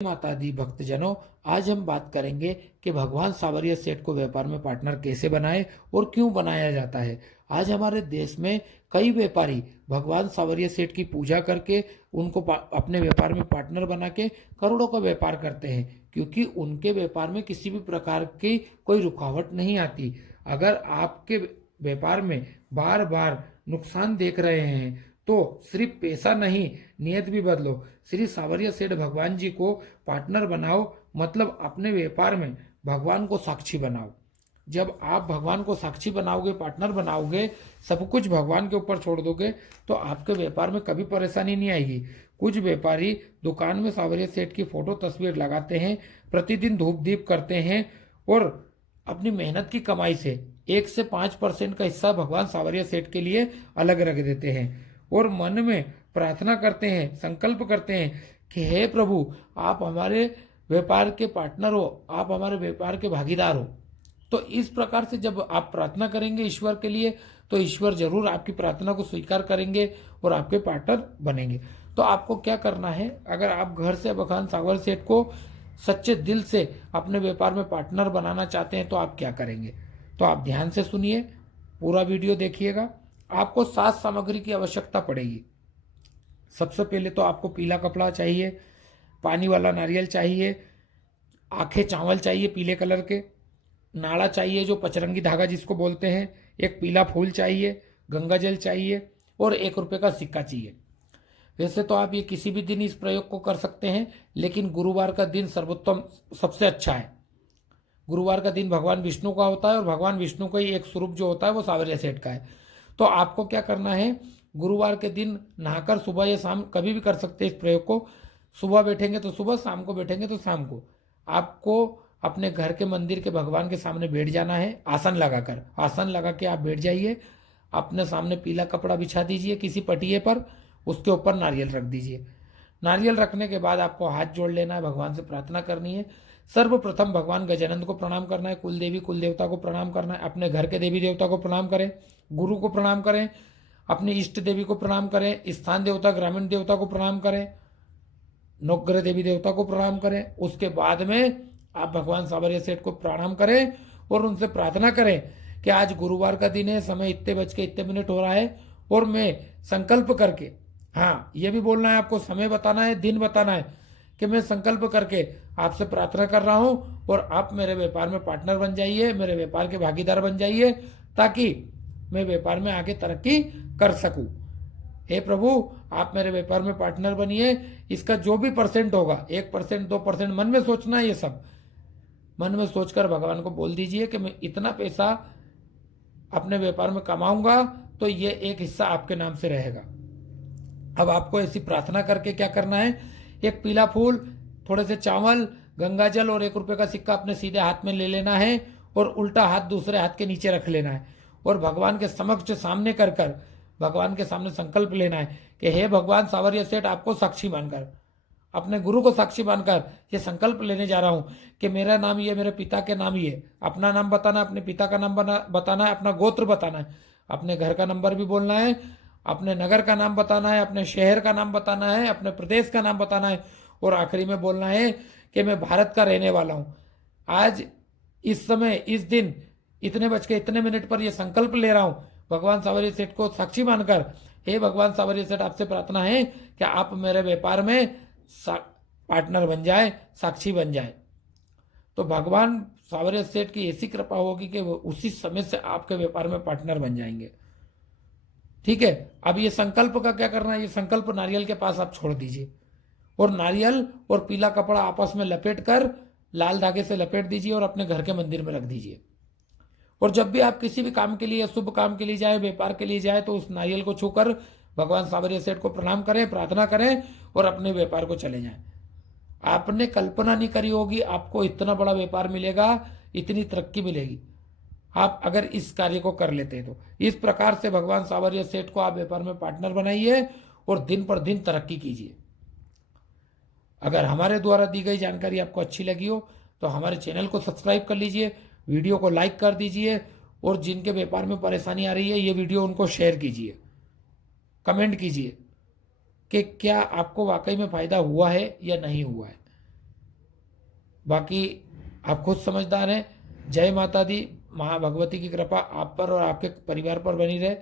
माता दी भक्तजनों, आज हम बात करेंगे कि भगवान सांवरिया सेठ को व्यापार में पार्टनर कैसे बनाए और क्यों बनाया जाता है। आज हमारे देश में कई व्यापारी भगवान सांवरिया सेठ की पूजा करके उनको अपने व्यापार में पार्टनर बना के करोड़ों का व्यापार करते हैं, क्योंकि उनके व्यापार में किसी भी प्रकार की कोई रुकावट नहीं आती। अगर आपके व्यापार में बार बार नुकसान देख रहे हैं तो सिर्फ पैसा नहीं, नियत भी बदलो। श्री सांवरिया सेठ भगवान जी को पार्टनर बनाओ, मतलब अपने व्यापार में भगवान को साक्षी बनाओ। जब आप भगवान को साक्षी बनाओगे, पार्टनर बनाओगे, सब कुछ भगवान के ऊपर छोड़ दोगे, तो आपके व्यापार में कभी परेशानी नहीं आएगी। कुछ व्यापारी दुकान में सांवरिया सेठ की फोटो तस्वीर लगाते हैं, प्रतिदिन धूप दीप करते हैं और अपनी मेहनत की कमाई से 1 से 5% का हिस्सा भगवान सांवरिया सेठ के लिए अलग रख देते हैं और मन में प्रार्थना करते हैं, संकल्प करते हैं कि हे प्रभु, आप हमारे व्यापार के पार्टनर हो, आप हमारे व्यापार के भागीदार हो। तो इस प्रकार से जब आप प्रार्थना करेंगे ईश्वर के लिए, तो ईश्वर जरूर आपकी प्रार्थना को स्वीकार करेंगे और आपके पार्टनर बनेंगे। तो आपको क्या करना है, अगर आप घर से भगवान सांवरिया सेठ को सच्चे दिल से अपने व्यापार में पार्टनर बनाना चाहते हैं तो आप क्या करेंगे। तो आप ध्यान से सुनिए, पूरा वीडियो देखिएगा। आपको 7 सामग्री की आवश्यकता पड़ेगी। सबसे पहले तो आपको पीला कपड़ा चाहिए, पानी वाला नारियल चाहिए, आखे चावल चाहिए पीले कलर के, नाड़ा चाहिए जो पचरंगी धागा जिसको बोलते हैं, एक पीला फूल चाहिए, गंगा जल चाहिए और 1 रुपये का सिक्का चाहिए। वैसे तो आप ये किसी भी दिन इस प्रयोग को कर सकते हैं, लेकिन गुरुवार का दिन सर्वोत्तम सबसे अच्छा है। गुरुवार का दिन भगवान विष्णु का होता है और भगवान विष्णु का ही एक स्वरूप जो होता है वो सांवरिया सेठ का है। तो आपको क्या करना है, गुरुवार के दिन नहाकर सुबह या शाम कभी भी कर सकते हैं इस प्रयोग को। सुबह बैठेंगे तो सुबह, शाम को बैठेंगे तो शाम को। आपको अपने घर के मंदिर के भगवान के सामने बैठ जाना है, आसन लगाकर। आसन लगा के आप बैठ जाइए, अपने सामने पीला कपड़ा बिछा दीजिए किसी पटिए पर, उसके ऊपर नारियल रख दीजिए। नारियल रखने के बाद आपको हाथ जोड़ लेना है, भगवान से प्रार्थना करनी है। सर्वप्रथम भगवान गजानंद को प्रणाम करना है, कुल देवी कुल देवता को प्रणाम करना है, अपने घर के देवी देवता को प्रणाम करें, गुरु को प्रणाम करें, अपनी इष्ट देवी को प्रणाम करें, स्थान देवता ग्रामीण देवता को प्रणाम करें, नवग्रह देवी देवता को प्रणाम करें। उसके बाद में आप भगवान सांवरिया सेठ को प्रणाम करें और उनसे प्रार्थना करें कि आज गुरुवार का दिन है, समय इतने बज के इतने मिनट हो रहा है और मैं संकल्प करके, हाँ ये भी बोलना है आपको, समय बताना है, दिन बताना है कि मैं संकल्प करके आपसे प्रार्थना कर रहा हूं और आप मेरे व्यापार में पार्टनर बन जाइए, मेरे व्यापार के भागीदार बन जाइए, ताकि मैं व्यापार में आगे तरक्की कर सकूं। हे प्रभु, आप मेरे व्यापार में पार्टनर बनिए। इसका जो भी परसेंट होगा, 1% 2%, मन में सोचना है, ये सब मन में सोचकर भगवान को बोल दीजिए कि मैं इतना पैसा अपने व्यापार में कमाऊंगा तो ये एक हिस्सा आपके नाम से रहेगा। अब आपको ऐसी प्रार्थना करके क्या करना है, एक पीला फूल, थोड़े से चावल, गंगा जल और 1 रुपये का सिक्का अपने सीधे हाथ में ले लेना है और उल्टा हाथ दूसरे हाथ के नीचे रख लेना है और भगवान के समक्ष सामने कर कर भगवान के सामने संकल्प लेना है कि हे भगवान सांवरिया सेठ, आपको साक्षी मानकर, अपने गुरु को साक्षी मानकर ये संकल्प लेने जा रहा हूं कि मेरा नाम ये, मेरे पिता के नाम ये, अपना नाम बताना, अपने पिता का नाम बताना है, अपना गोत्र बताना है, अपने घर का नंबर भी बोलना है, अपने नगर का नाम बताना है, अपने शहर का नाम बताना है, अपने प्रदेश का नाम बताना है और आखिरी में बोलना है कि मैं भारत का रहने वाला हूं। आज इस समय, इस दिन, इतने बज के इतने मिनट पर यह संकल्प ले रहा हूं भगवान सांवरिया सेठ को साक्षी मानकर। हे भगवान सांवरिया सेठ, आपसे प्रार्थना है कि आप मेरे व्यापार में पार्टनर बन जाए, साक्षी बन जाए। तो भगवान सांवरिया सेठ की ऐसी कृपा होगी कि वो उसी समय से आपके व्यापार में पार्टनर बन जाएंगे। ठीक है, अब ये संकल्प का क्या करना है, ये संकल्प नारियल के पास आप छोड़ दीजिए और नारियल और पीला कपड़ा आपस में लपेट कर लाल धागे से लपेट दीजिए और अपने घर के मंदिर में रख दीजिए। और जब भी आप किसी भी काम के लिए, शुभ काम के लिए जाए, व्यापार के लिए जाए, तो उस नारियल को छूकर भगवान सांवरिया सेठ को प्रणाम करें, प्रार्थना करें और अपने व्यापार को चले जाएं। आपने कल्पना नहीं करी होगी आपको इतना बड़ा व्यापार मिलेगा, इतनी तरक्की मिलेगी आप अगर इस कार्य को कर लेते हैं तो। इस प्रकार से भगवान सांवरिया सेठ को आप व्यापार में पार्टनर बनाइए और दिन पर दिन तरक्की कीजिए। अगर हमारे द्वारा दी गई जानकारी आपको अच्छी लगी हो तो हमारे चैनल को सब्सक्राइब कर लीजिए, वीडियो को लाइक कर दीजिए और जिनके व्यापार में परेशानी आ रही है ये वीडियो उनको शेयर कीजिए, कमेंट कीजिए कि क्या आपको वाकई में फायदा हुआ है या नहीं हुआ है। बाकी आप खुद समझदार हैं। जय माता दी। माँ भगवती की कृपा आप पर और आपके परिवार पर बनी रहे।